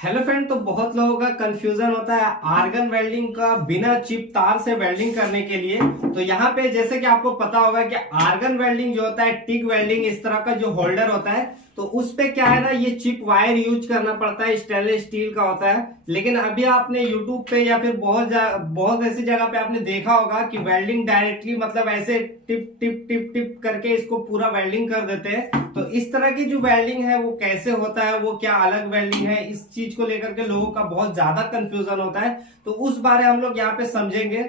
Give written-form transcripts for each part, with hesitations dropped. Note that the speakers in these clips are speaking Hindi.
Hello friend. तो बहुत लोगों का कंफ्यूजन होता है आर्गन वेल्डिंग का बिना चिप तार से वेल्डिंग करने के लिए। तो यहाँ पे जैसे कि आपको पता होगा कि आर्गन वेल्डिंग जो होता है, टिक वेल्डिंग इस तरह का जो होल्डर होता है, तो उस पे क्या है ना, ये चिप वायर यूज करना पड़ता है, स्टेनलेस स्टील का होता है। लेकिन अभी आपने यूट्यूब पे या फिर बहुत ऐसी जगह पे आपने देखा होगा कि वेल्डिंग डायरेक्टली मतलब ऐसे टिप टिप टिप टिप करके इसको पूरा वेल्डिंग कर देते हैं। तो इस तरह की जो वेल्डिंग है वो कैसे होता है, वो क्या अलग वेल्डिंग है, इस चीज को लेकर के लोगों का बहुत ज्यादा कंफ्यूजन होता है। तो उस बारे हम लोग यहाँ पे समझेंगे।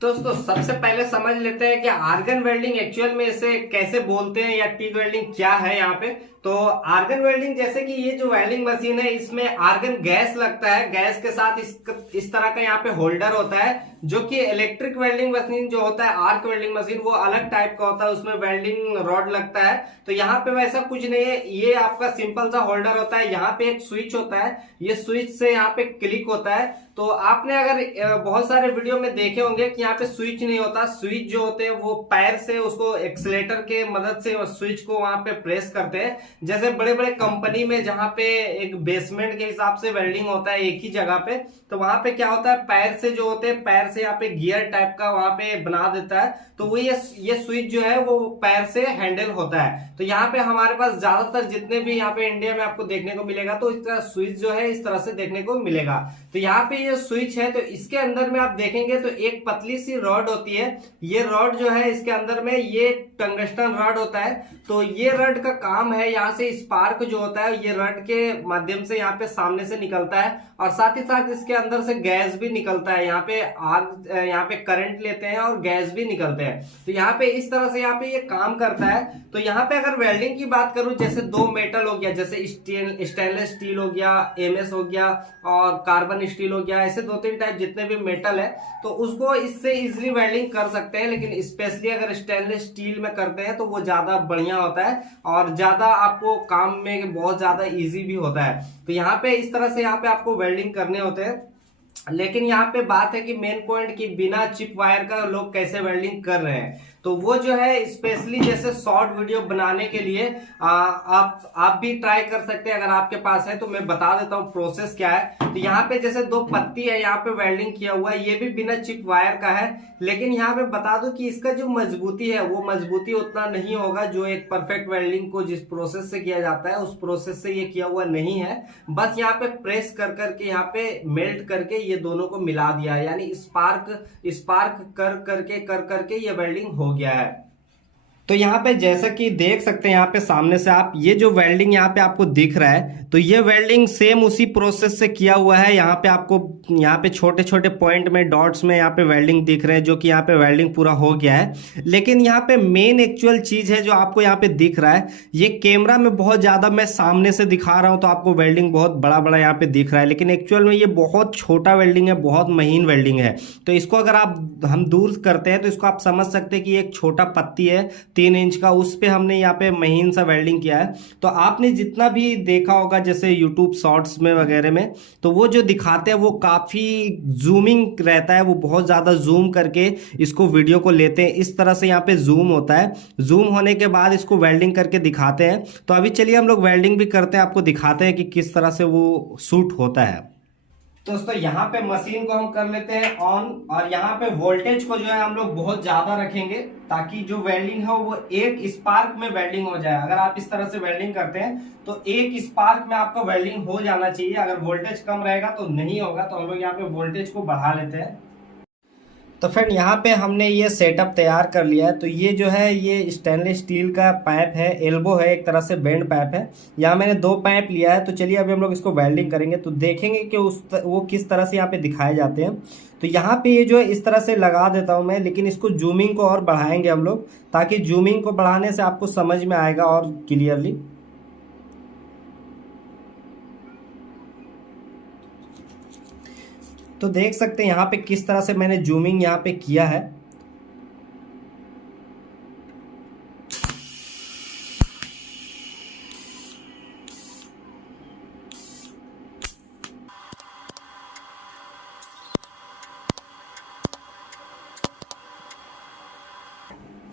दोस्तों सबसे पहले समझ लेते हैं कि आर्गन वेल्डिंग एक्चुअल में इसे कैसे बोलते हैं या टिक वेल्डिंग क्या है यहाँ पे। तो आर्गन वेल्डिंग जैसे कि ये जो वेल्डिंग मशीन है इसमें आर्गन गैस लगता है, गैस के साथ इस तरह का यहाँ पे होल्डर होता है। जो कि इलेक्ट्रिक वेल्डिंग मशीन जो होता है, आर्क वेल्डिंग मशीन, वो अलग टाइप का होता है, उसमें वेल्डिंग रॉड लगता है। तो यहाँ पे वैसा कुछ नहीं है, ये आपका सिंपल सा होल्डर होता है। यहाँ पे एक स्विच होता है, ये स्विच से यहाँ पे क्लिक होता है। तो आपने अगर बहुत सारे वीडियो में देखे होंगे कि यहाँ पे स्विच नहीं होता, स्विच जो होते हैं वो पैर से उसको एक्सीलेटर के मदद से स्विच को वहां पे प्रेस करते हैं। जैसे बड़े बड़े कंपनी में जहां पे एक बेसमेंट के हिसाब से वेल्डिंग होता है एक ही जगह पे, तो वहां पे क्या होता है, पैर से जो होते हैं, पैर से यहाँ पे गियर टाइप का वहां पे बना देता है। तो वो ये स्विच जो है वो पैर से हैंडल होता है। तो यहाँ पे हमारे पास ज्यादातर जितने भी यहाँ पे इंडिया में आपको देखने को मिलेगा, तो इस तरह स्विच जो है इस तरह से देखने को मिलेगा। तो यहाँ पे ये स्विच है, तो इसके अंदर में आप देखेंगे तो एक पतली सी रॉड होती है। ये रॉड जो है इसके अंदर में ये टंगस्टन रॉड होता है। तो ये रॉड का काम है, यहाँ से स्पार्क जो होता है ये रॉड के माध्यम से यहाँ पे सामने से निकलता है, और साथ ही साथ इसके अंदर से गैस भी निकलता है। यहाँ पे आग, यहाँ पे करंट लेते हैं और गैस भी निकलते हैं। तो यहाँ पे इस तरह से यहाँ पे ये काम करता है। तो यहाँ पे अगर वेल्डिंग की बात करूं, जैसे दो मेटल हो गया, जैसे स्टेनलेस स्टील हो गया, एमएस हो गया और कार्बन स्टील हो गया, ऐसे दो तीन टाइप जितने भी मेटल है, तो उसको इससे इजिली वेल्डिंग कर सकते हैं। लेकिन स्पेशली अगर स्टेनलेस स्टील में करते हैं तो वो ज्यादा बढ़िया होता है और ज्यादा आपको काम में बहुत ज्यादा इजी भी होता है। तो यहाँ पे इस तरह से यहाँ पे आपको वेल्डिंग करने होते हैं। लेकिन यहाँ पे बात है कि मेन पॉइंट कि बिना चिप वायर का लोग कैसे वेल्डिंग कर रहे हैं। तो वो जो है स्पेशली जैसे शॉर्ट वीडियो बनाने के लिए आप भी ट्राई कर सकते हैं अगर आपके पास है। तो मैं बता देता हूँ प्रोसेस क्या है। तो यहाँ पे जैसे दो पत्ती है, यहाँ पे वेल्डिंग किया हुआ है, ये भी बिना चिप वायर का है। लेकिन यहाँ पे बता दो कि इसका जो मजबूती है वो मजबूती उतना नहीं होगा जो एक परफेक्ट वेल्डिंग को जिस प्रोसेस से किया जाता है उस प्रोसेस से ये किया हुआ नहीं है। बस यहाँ पे प्रेस कर करके यहाँ पे मेल्ट करके ये दोनों को मिला दिया है, यानी स्पार्क स्पार्क कर करके ये वेल्डिंग हो गया है। तो यहाँ पे जैसा कि देख सकते हैं यहाँ पे सामने से आप, ये जो वेल्डिंग यहाँ पे आपको दिख रहा है, तो ये वेल्डिंग सेम उसी प्रोसेस से किया हुआ है। यहाँ पे आपको यहाँ पे छोटे छोटे पॉइंट में डॉट्स में यहाँ पे वेल्डिंग दिख रहे हैं, जो कि यहाँ पे वेल्डिंग पूरा हो गया है। लेकिन यहाँ पे मेन एक्चुअल चीज है जो आपको यहाँ पे दिख रहा है, ये कैमरा में बहुत ज्यादा मैं सामने से दिखा रहा हूँ तो आपको वेल्डिंग बहुत बड़ा बड़ा यहाँ पे दिख रहा है, लेकिन एक्चुअल में ये बहुत छोटा वेल्डिंग है, बहुत महीन वेल्डिंग है। तो इसको अगर हम दूर करते हैं तो इसको आप समझ सकते हैं कि एक छोटा पत्ती है 3 इंच का, उस पे हमने यहाँ पे महीन सा वेल्डिंग किया है। तो आपने जितना भी देखा होगा जैसे यूट्यूब शॉर्ट्स में वगैरह में, तो वो जो दिखाते हैं वो काफी जूमिंग रहता है, वो बहुत ज्यादा जूम करके इसको वीडियो को लेते हैं। इस तरह से यहाँ पे जूम होता है, जूम होने के बाद इसको वेल्डिंग करके दिखाते हैं। तो अभी चलिए हम लोग वेल्डिंग भी करते हैं, आपको दिखाते हैं कि किस तरह से वो शूट होता है। दोस्तों यहाँ पे मशीन को हम कर लेते हैं ऑन, और यहाँ पे वोल्टेज को जो है हम लोग बहुत ज्यादा रखेंगे ताकि जो वेल्डिंग है वो एक स्पार्क में वेल्डिंग हो जाए। अगर आप इस तरह से वेल्डिंग करते हैं तो एक स्पार्क में आपका वेल्डिंग हो जाना चाहिए। अगर वोल्टेज कम रहेगा तो नहीं होगा। तो हम लोग यहाँ पे वोल्टेज को बढ़ा लेते हैं। तो फ्रेंड यहाँ पे हमने ये सेटअप तैयार कर लिया है। तो ये जो है ये स्टेनलेस स्टील का पाइप है, एल्बो है, एक तरह से बेंड पाइप है। यहाँ मैंने 2 पाइप लिया है। तो चलिए अभी हम लोग इसको वेल्डिंग करेंगे तो देखेंगे कि वो किस तरह से यहाँ पे दिखाए जाते हैं। तो यहाँ पे ये जो है इस तरह से लगा देता हूँ मैं, लेकिन इसको जूमिंग को और बढ़ाएंगे हम लोग, ताकि जूमिंग को बढ़ाने से आपको समझ में आएगा और क्लियरली। तो देख सकते हैं यहाँ पे किस तरह से मैंने जूमिंग यहाँ पे किया है।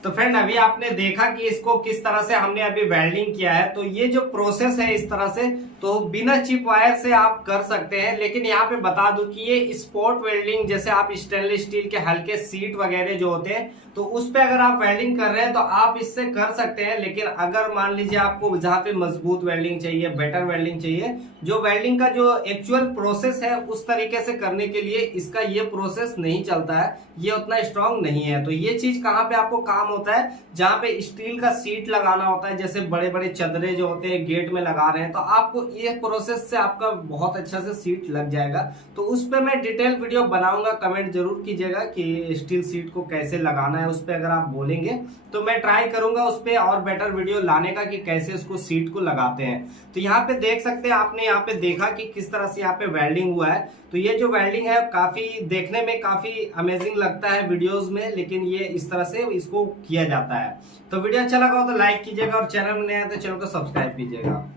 तो फ्रेंड अभी आपने देखा कि इसको किस तरह से हमने अभी वेल्डिंग किया है। तो ये जो प्रोसेस है इस तरह से, तो बिना चिप वायर से आप कर सकते हैं। लेकिन यहाँ पे बता दूं कि ये स्पॉट वेल्डिंग, जैसे आप स्टेनलेस स्टील के हल्के सीट वगैरह जो होते हैं, तो उस पे अगर आप वेल्डिंग कर रहे हैं तो आप इससे कर सकते हैं। लेकिन अगर मान लीजिए आपको जहाँ पे मजबूत वेल्डिंग चाहिए, बेटर वेल्डिंग चाहिए, जो वेल्डिंग का जो एक्चुअल प्रोसेस है उस तरीके से करने के लिए इसका ये प्रोसेस नहीं चलता है, ये उतना स्ट्रांग नहीं है। तो ये चीज कहाँ पे आपको काम होता है, जहाँ पे स्टील का सीट लगाना होता है, जैसे बड़े बड़े चदरे जो होते हैं गेट में लगा रहे हैं, तो आपको ये प्रोसेस से आपका बहुत अच्छा से सीट लग जाएगा। तो उस पर मैं डिटेल वीडियो बनाऊंगा, कमेंट जरूर कीजिएगा कि स्टील सीट को कैसे लगाना है। उस पर अगर आप बोलेंगे तो मैं ट्राई करूंगा उस पर और बेटर वीडियो लाने का कि कैसे उसको सीट को लगाते हैं। तो यहाँ पे देख सकते हैं, आपने यहाँ पे देखा कि किस तरह से यहाँ पे वेल्डिंग हुआ है। तो ये जो वेल्डिंग है काफी देखने में काफी अमेजिंग लगता है वीडियोस में, लेकिन ये इस तरह से इसको किया जाता है। तो वीडियो अच्छा लगा हो तो लाइक कीजिएगा और चैनल में नया है तो चैनल को सब्सक्राइब कीजिएगा।